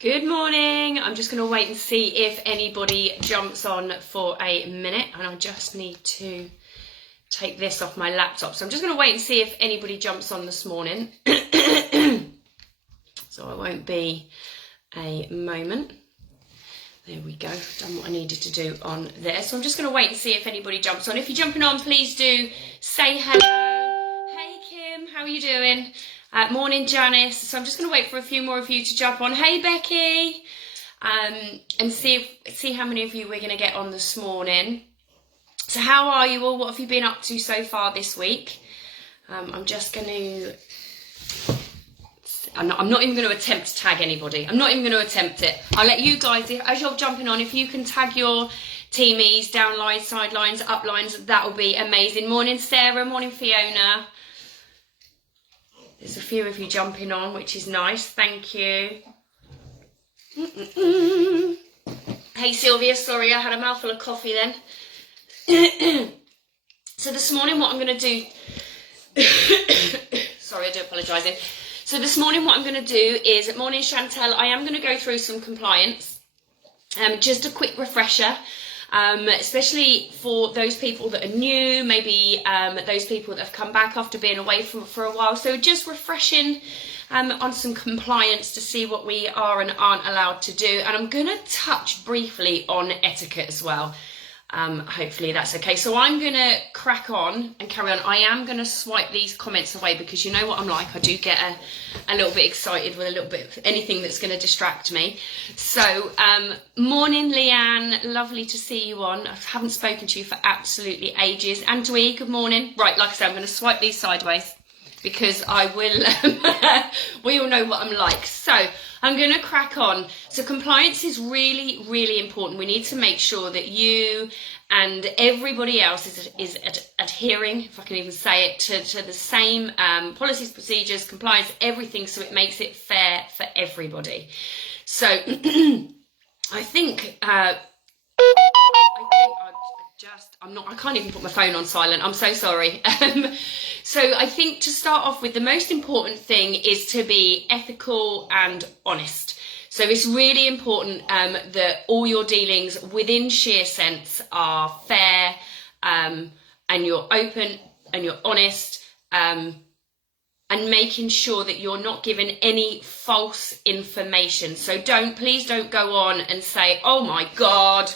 Good morning. I'm just going to wait and see if anybody jumps on for a minute, and I just need to take this off my laptop. So I'm just going to wait and see if anybody jumps on this morning. So it won't be a moment. There we go. Done what I needed to do on there. So I'm just going to wait and see if anybody jumps on. If you're jumping on, please do say hello. Hey Kim, how are you doing? Morning Janice. So I'm just going to wait for a few more of you to jump on. Hey Becky. And see how many of you we're going to get on this morning. So how are you all? What have you been up to so far this week? I'm just going to... I'm not even going to attempt to tag anybody. I'm not even going to attempt it. I'll let you guys, as you're jumping on, if you can tag your teamies, downlines, sidelines, uplines, that will be amazing. Morning Sarah, morning Fiona. There's a few of you jumping on, which is nice. Thank you. Hey Sylvia, sorry I had a mouthful of coffee then. So this morning what I'm going to do... sorry, I do apologise. So this morning what I'm going to do is, morning Chantel, I am going to go through some compliance. Just a quick refresher, especially for those people that are new, maybe those people that have come back after being away for a while. So just refreshing on some compliance to see what we are and aren't allowed to do. And I'm going to touch briefly on etiquette as well. Hopefully that's okay. So I'm going to crack on and carry on. I am going to swipe these comments away because you know what I'm like. I do get a little bit excited with a little bit of anything that's going to distract me. So morning Leanne, lovely to see you on. I haven't spoken to you for absolutely ages. And Dwee, good morning. Right, like I said, I'm going to swipe these sideways because I will, we all know what I'm like. So I'm going to crack on. So compliance is really, really important. We need to make sure that you and everybody else is adhering, if I can even say it, to the same policies, procedures, compliance, everything, so it makes it fair for everybody. So I think I can't even put my phone on silent. I'm so sorry. So I think to start off with, the most important thing is to be ethical and honest. So it's really important that all your dealings within Sheer Sense are fair, and you're open and you're honest, and making sure that you're not given any false information. So please don't go on and say, oh my God,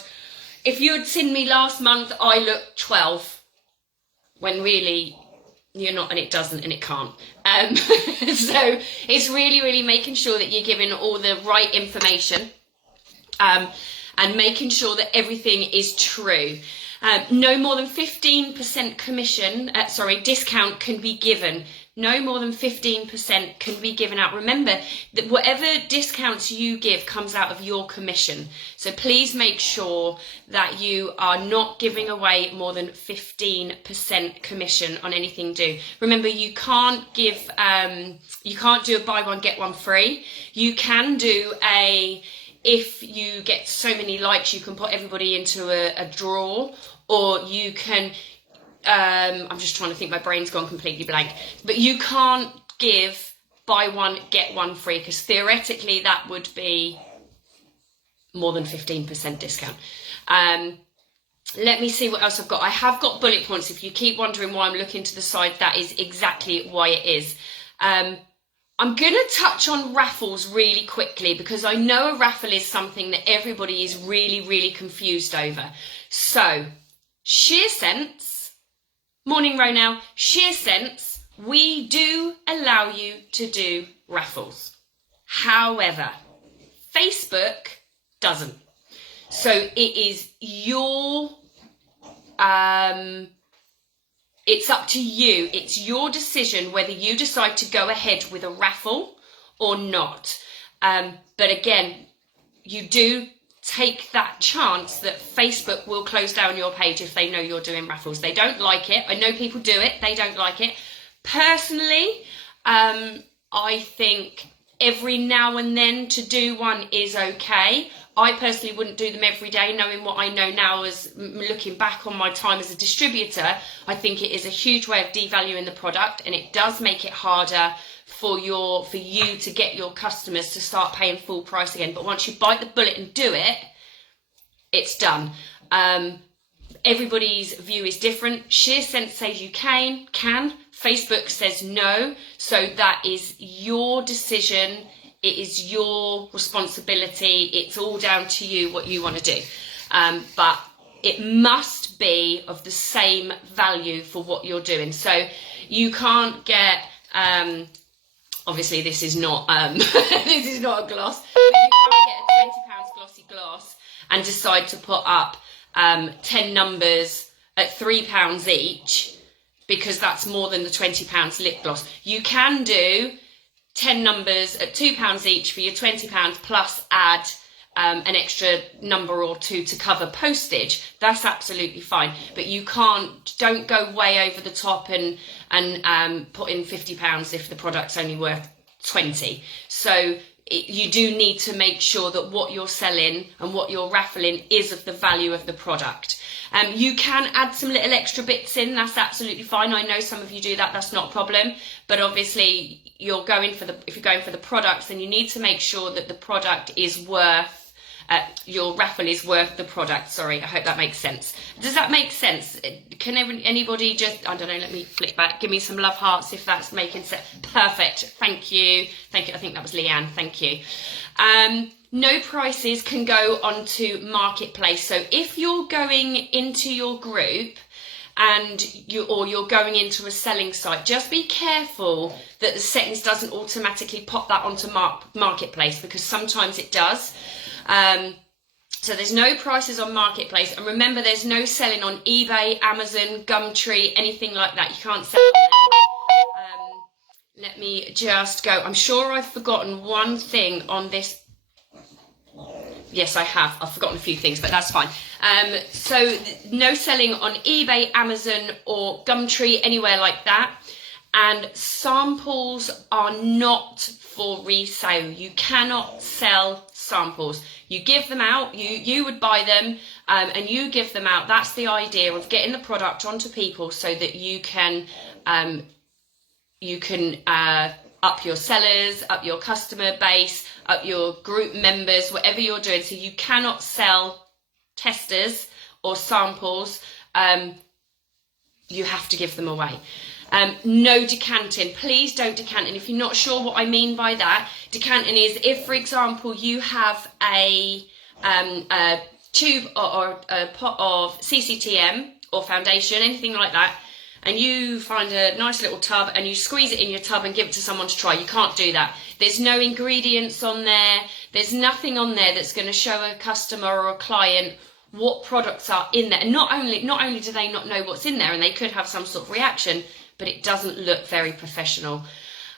if you had seen me last month, I looked 12, when really you're not, and it doesn't, and it can't. So it's really, really making sure that you're giving all the right information, and making sure that everything is true. No more than 15% discount can be given. No more than 15% can be given out. Remember that whatever discounts you give comes out of your commission. So please make sure that you are not giving away more than 15% commission on anything due. Remember, you can't do a buy one, get one free. You can do if you get so many likes, you can put everybody into a draw, or you can... I'm just trying to think, my brain's gone completely blank. But you can't give buy one, get one free, because theoretically that would be more than 15% discount. Let me see what else I've got. I have got bullet points. If you keep wondering why I'm looking to the side, that is exactly why it is. I'm going to touch on raffles really quickly, because I know a raffle is something that everybody is really, really confused over. So, Sheer Sense... Morning, Ronell. Sheer Sense, we do allow you to do raffles. However, Facebook doesn't. So it is it's up to you. It's your decision whether you decide to go ahead with a raffle or not. But again, you do take that chance that Facebook will close down your page if they know you're doing raffles. They don't like it. I know people do it. They don't like it. Personally, I think every now and then to do one is okay. I personally wouldn't do them every day, knowing what I know now as looking back on my time as a distributor. I think it is a huge way of devaluing the product, and it does make it harder for you to get your customers to start paying full price again. But once you bite the bullet and do it, it's done. Everybody's view is different. SheerSense says you can. Facebook says no. So that is your decision. It is your responsibility. It's all down to you what you want to do. But it must be of the same value for what you're doing. So you can't get, obviously this is not this is not a gloss, but you can't get a £20 glossy gloss and decide to put up 10 numbers at £3 each, because that's more than the £20 lip gloss. You can do 10 numbers at £2 each for your £20 plus add an extra number or two to cover postage. That's absolutely fine, but you don't go way over the top and put in £50 if the product's only worth 20. So you do need to make sure that what you're selling and what you're raffling is of the value of the product. You can add some little extra bits in, that's absolutely fine. I know some of you do that, that's not a problem. But obviously if you're going for the products, then you need to make sure that the product is worth, your raffle is worth the product. Sorry, I hope that makes sense. Does that make sense? Can anybody just, I don't know, let me flick back, give me some love hearts if that's making sense. Perfect, thank you. I think that was Leanne, thank you. No prices can go onto Marketplace. So if you're going into your group and you're going into a selling site, just be careful that the settings doesn't automatically pop that onto Marketplace, because sometimes it does. So there's no prices on Marketplace, and remember there's no selling on eBay, Amazon, Gumtree, anything like that. You can't sell on there. Let me just go. I'm sure I've forgotten one thing on this. Yes, I have. I've forgotten a few things, but that's fine. So no selling on eBay, Amazon or Gumtree, anywhere like that. And samples are not for resale. You cannot sell samples. You give them out, you would buy them and you give them out. That's the idea of getting the product onto people so that you can up your sellers, up your customer base, up your group members, whatever you're doing. So you cannot sell testers or samples. You have to give them away. No decanting. Please don't decant. And if you're not sure what I mean by that, decanting is if, for example, you have a tube or a pot of CCTM or foundation, anything like that, and you find a nice little tub and you squeeze it in your tub and give it to someone to try. You can't do that. There's no ingredients on there. There's nothing on there that's going to show a customer or a client what products are in there. And not only do they not know what's in there, and they could have some sort of reaction, but it doesn't look very professional.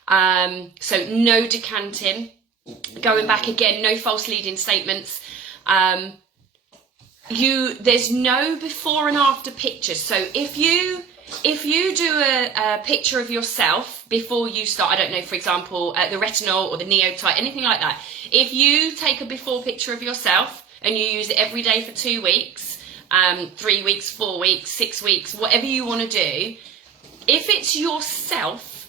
So no decanting. Going back again, no false leading statements. There's no before and after pictures. So if you do a picture of yourself before you start, I don't know, for example, the retinol or the neotite, anything like that. If you take a before picture of yourself and you use it every day for 2 weeks, 3 weeks, 4 weeks, 6 weeks, whatever you want to do, if it's yourself,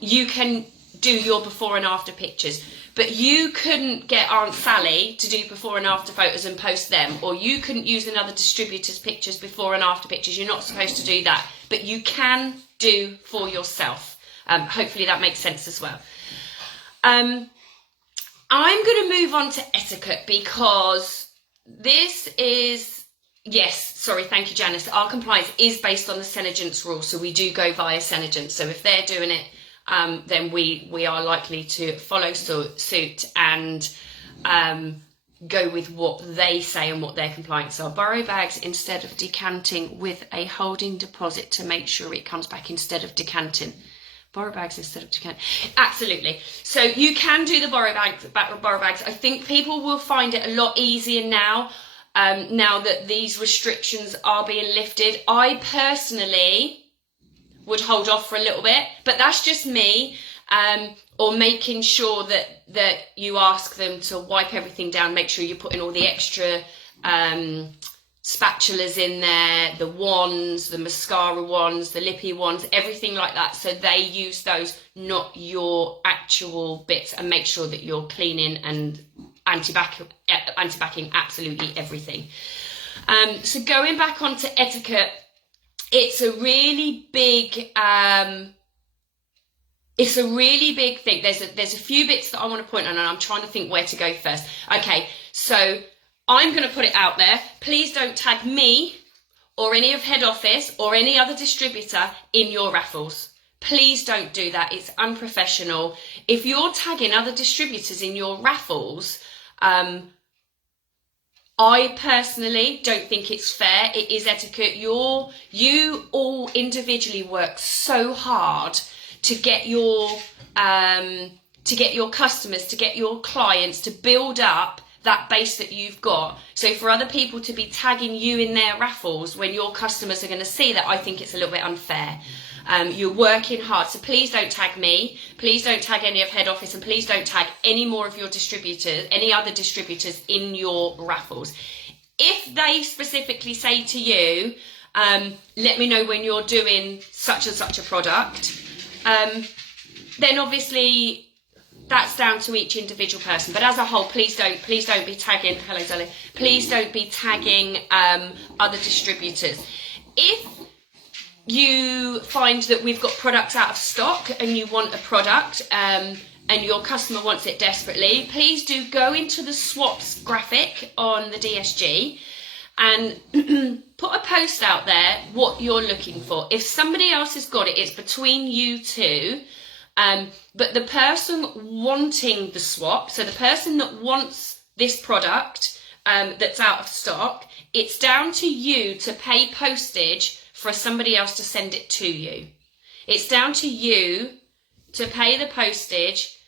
you can do your before and after pictures. But you couldn't get Aunt Sally to do before and after photos and post them, or you couldn't use another distributor's pictures before and after pictures. You're not supposed to do that, but you can do for yourself. Hopefully that makes sense as well. I'm going to move on to etiquette, because this is, yes, sorry, thank you, Janice. Our compliance is based on the Senegent's rule, so we do go via Senegent. So if they're doing it, then we are likely to follow suit and go with what they say and what their compliance are. Borrow bags instead of decanting with a holding deposit to make sure it comes back instead of decanting. Borrow bags instead of decanting. Absolutely. So you can do the borrow bags. I think people will find it a lot easier now, now that these restrictions are being lifted. I personally would hold off for a little bit, but that's just me. Or making sure that you ask them to wipe everything down, make sure you're putting all the extra spatulas in there, the wands, the mascara wands, the lippy wands, everything like that. So they use those, not your actual bits, and make sure that you're cleaning and anti-backing absolutely everything. So going back onto Etiquette, it's a really big thing. There's a few bits that I want to point on, and I'm trying to think where to go first. Okay, so I'm going to put it out there. Please don't tag me or any of head office or any other distributor in your raffles. Please don't do that. It's unprofessional. If you're tagging other distributors in your raffles, I personally don't think it's fair. It is Etiquette. You all individually work so hard to get your customers, to get your clients, to build up that base that you've got. So for other people to be tagging you in their raffles when your customers are going to see that, I think it's a little bit unfair. You're working hard, so please don't tag me, please don't tag any of head office, and please don't tag any more of your distributors, any other distributors in your raffles. If they specifically say to you, let me know when you're doing such and such a product, then obviously that's down to each individual person. But as a whole, please don't be tagging, hello Dolly, please don't be tagging other distributors. If you find that we've got products out of stock and you want a product and your customer wants it desperately, please do go into the swaps graphic on the DSG and put a post out there what you're looking for. If somebody else has got it, it's between you two. But the person wanting the swap, so the person that wants this product that's out of stock, it's down to you to pay postage for somebody else to send it to you. It's down to you to pay the postage.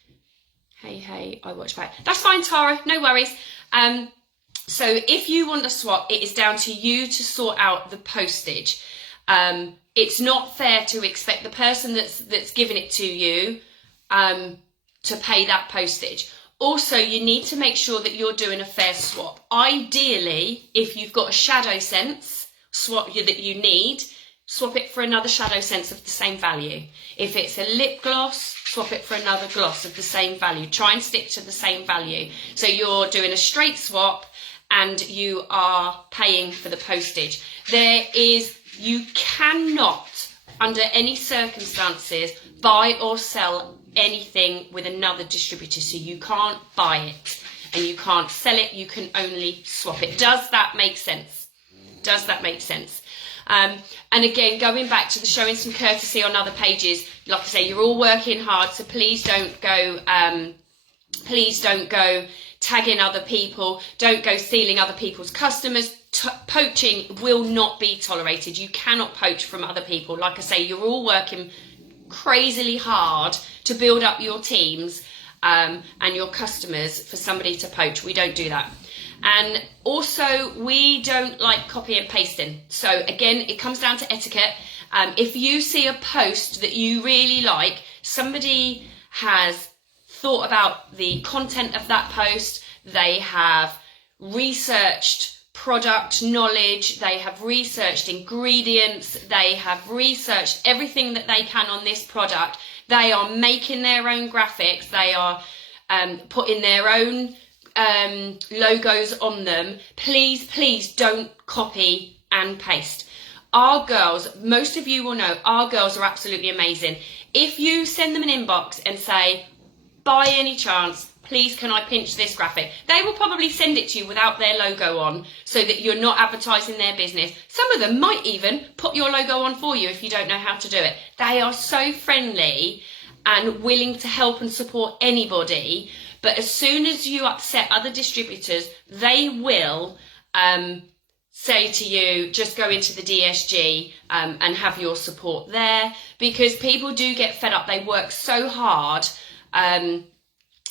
Hey, I watch back. That's fine, Tara, no worries. So if you want a swap, it is down to you to sort out the postage. It's not fair to expect the person that's giving it to you to pay that postage. Also, you need to make sure that you're doing a fair swap. Ideally, if you've got a shadow sense swap that you need, swap it for another shadow sense of the same value. If it's a lip gloss, swap it for another gloss of the same value. Try and stick to the same value. So you're doing a straight swap and you are paying for the postage. You cannot, under any circumstances, buy or sell anything with another distributor. So you can't buy it and you can't sell it. You can only swap it. Does that make sense? Does that make sense? And again, going back to the showing some courtesy on other pages, like I say, you're all working hard, so please don't go tagging other people, don't go stealing other people's customers. Poaching will not be tolerated. You cannot poach from other people. Like I say, you're all working crazily hard to build up your teams and your customers for somebody to poach. We don't do that. And also, we don't like copy and pasting. So again, it comes down to etiquette. If you see a post that you really like, somebody has thought about the content of that post, they have researched product knowledge, they have researched ingredients, they have researched everything that they can on this product, they are making their own graphics, they are putting their own logos on them, please don't copy and paste. Our girls, most of you will know, our girls are absolutely amazing. If you send them an inbox and say, by any chance, please can I pinch this graphic, they will probably send it to you without their logo on so that you're not advertising their business. Some of them might even put your logo on for you if you don't know how to do it. They are so friendly and willing to help and support anybody. But as soon as you upset other distributors, they will say to you, just go into the DSG and have your support there, because people do get fed up. They work so hard.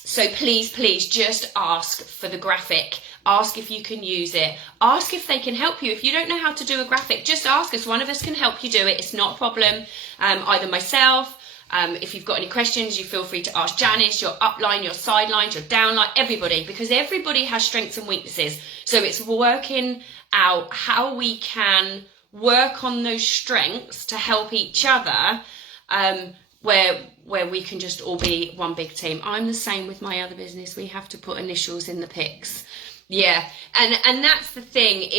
So please just ask for the graphic. Ask if you can use it. Ask if they can help you. If you don't know how to do a graphic, just ask us. One of us can help you do it. It's not a problem. Either myself, If you've got any questions, you feel free to ask Janice, your upline, your sidelines, your downline, everybody, because everybody has strengths and weaknesses. So it's working out how we can work on those strengths to help each other, where we can just all be one big team. I'm the same with my other business. We have to put initials in the pics. Yeah, and that's the thing.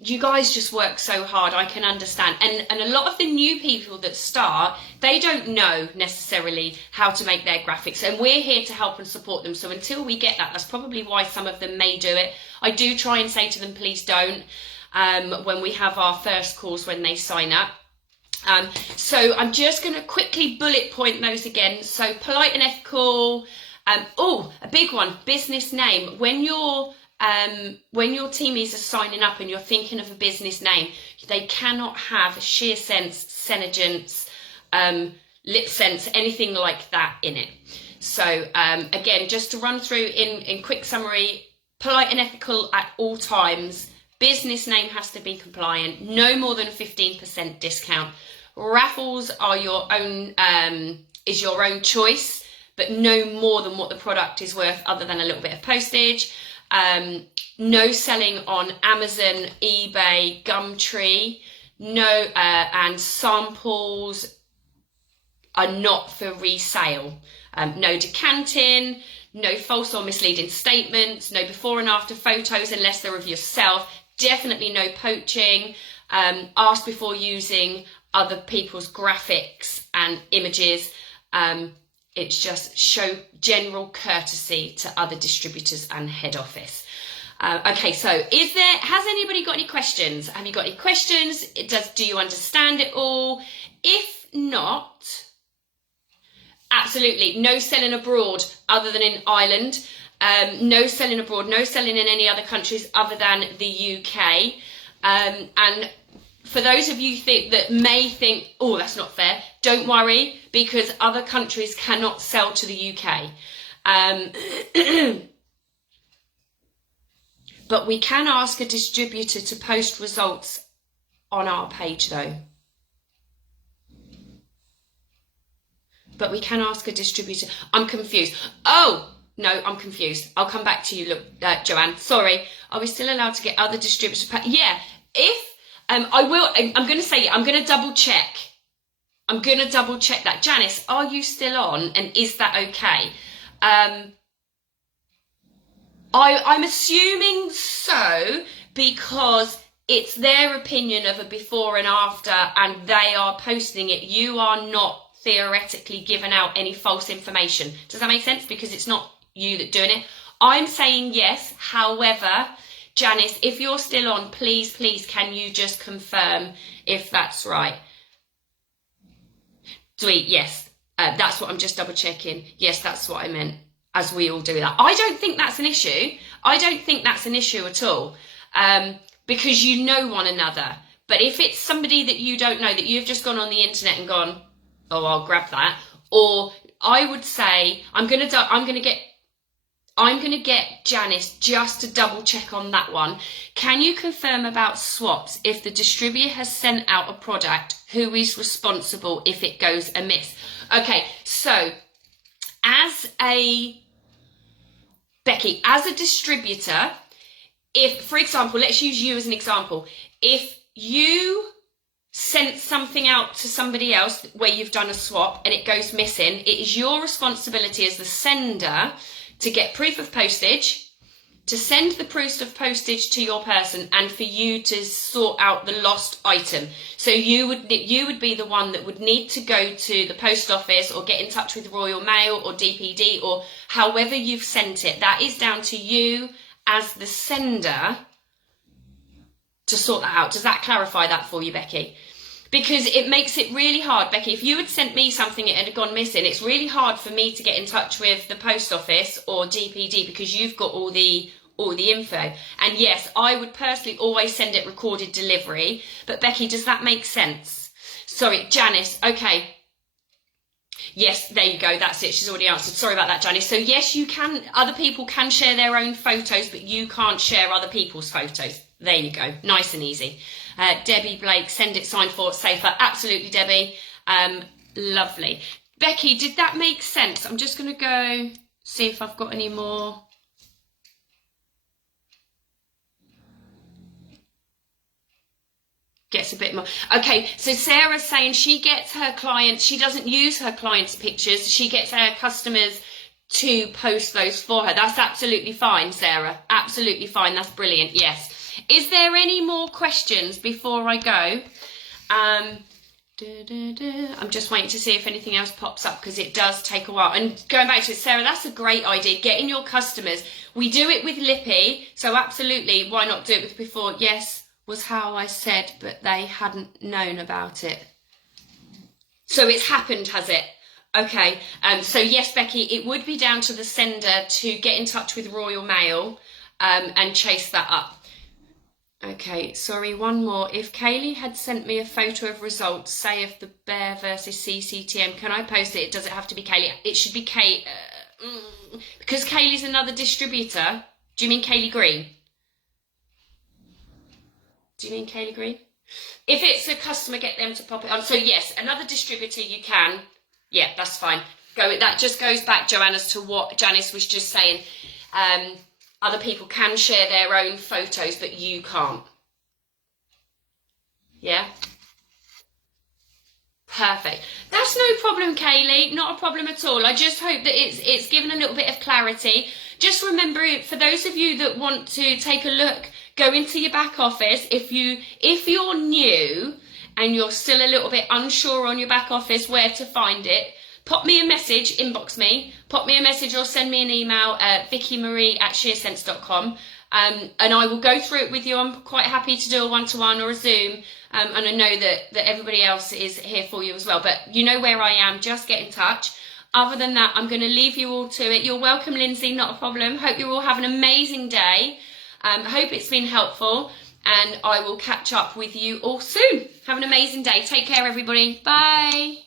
You guys just work so hard, I can understand. And a lot of the new people that start, they don't know necessarily how to make their graphics, and we're here to help and support them. So until we get that, that's probably why some of them may do it. I do try and say to them, please don't, when we have our first calls when they sign up. So I'm just going to quickly bullet point those again. So polite and ethical. Oh, a big one, business name. When your teamies are signing up and you're thinking of a business name, they cannot have sheer sense, senegence, lip sense, anything like that in it. So again, just to run through in quick summary, polite and ethical at all times. Business name has to be compliant. No more than a 15% discount. Raffles are your own, is your own choice, but no more than what the product is worth, other than a little bit of postage. No selling on Amazon, eBay, Gumtree. No, and samples are not for resale. No decanting, no false or misleading statements, no before and after photos unless they're of yourself. Definitely no poaching. Ask before using other people's graphics and images. It's just show general courtesy to other distributors and head office. Okay, so has anybody got any questions? Have you got any questions? Do you understand it all? If not, absolutely no selling abroad other than in Ireland. No selling abroad, no selling in any other countries other than the UK. And for those of you that may think, oh, that's not fair, don't worry, because other countries cannot sell to the UK. But we can ask a distributor to post results on our page, though. But we can ask a distributor. I'm confused. Oh, no, I'm confused. I'll come back to you, look, Joanne. Sorry. Are we still allowed to get other distributors? Yeah, if I will, I'm going to say, I'm going to double check. I'm going to double check that. Janice, are you still on? And is that okay? I'm assuming so, because it's their opinion of a before and after, and they are posting it. You are not theoretically giving out any false information. Does that make sense? Because it's not you that's doing it. I'm saying yes. However, Janice, if you're still on, please, can you just confirm if that's right? Sweet, yes. That's what I'm just double checking. Yes, that's what I meant, as we all do that. I don't think that's an issue. I don't think that's an issue at all, because you know one another. But if it's somebody that you don't know, that you've just gone on the internet and gone, oh, I'll grab that, or I would say, I'm gonna get Janice just to double check on that one. Can you confirm about swaps? If the distributor has sent out a product, who is responsible if it goes amiss? Okay, so Becky, as a distributor, if, for example, let's use you as an example. If you sent something out to somebody else where you've done a swap and it goes missing, it is your responsibility as the sender to get proof of postage, to send the proof of postage to your person, and for you to sort out the lost item. So you would be the one that would need to go to the post office or get in touch with Royal Mail or DPD or however you've sent it. That is down to you as the sender to sort that out. Does that clarify that for you, Becky? Because it makes it really hard, Becky. If you had sent me something it had gone missing, it's really hard for me to get in touch with the post office or DPD because you've got all the info. And yes, I would personally always send it recorded delivery. But Becky, does that make sense? Sorry, Janice. Okay. Yes, there you go. That's it. She's already answered. Sorry about that, Janice. So yes, you can. Other people can share their own photos, but you can't share other people's photos. There you go. Nice and easy. Debbie Blake, send it signed for safer. Absolutely, Debbie. Lovely. Becky, did that make sense? I'm just going to go see if I've got any more. Gets a bit more. Okay, so Sarah's saying she gets her clients, she doesn't use her clients' pictures, she gets her customers to post those for her. That's absolutely fine, Sarah. Absolutely fine. That's brilliant. Yes. Is there any more questions before I go? I'm just waiting to see if anything else pops up because it does take a while. And going back to it, Sarah, that's a great idea. Getting your customers. We do it with Lippy, so absolutely, why not do it with before? Yes, was how I said, but they hadn't known about it. So it's happened, has it? Okay, so yes, Becky, it would be down to the sender to get in touch with Royal Mail and chase that up. Okay, sorry, one more. If Kaylee had sent me a photo of results, say of the bear versus CCTM, can I post it? Does it have to be Kaylee? It should be Kay, because Kaylee's another distributor. Do you mean Kaylee Green? Do you mean Kaylee Green? If it's a customer, get them to pop it on. So yes, another distributor you can. Yeah, that's fine. Go with that. Just goes back, Joanna's, to what Janice was just saying. Other people can share their own photos, but you can't. Yeah? Perfect. That's no problem, Kaylee. Not a problem at all. I just hope that it's given a little bit of clarity. Just remember, for those of you that want to take a look, go into your back office. If you're new and you're still a little bit unsure on your back office where to find it, pop me a message, inbox me, pop me a message or send me an email at vickymarie@sheersense.com, and I will go through it with you. I'm quite happy to do a one-to-one or a Zoom, and I know that everybody else is here for you as well, but you know where I am, just get in touch. Other than that, I'm going to leave you all to it. You're welcome, Lindsay, not a problem. Hope you all have an amazing day. Hope it's been helpful. And I will catch up with you all soon. Have an amazing day. Take care, everybody. Bye.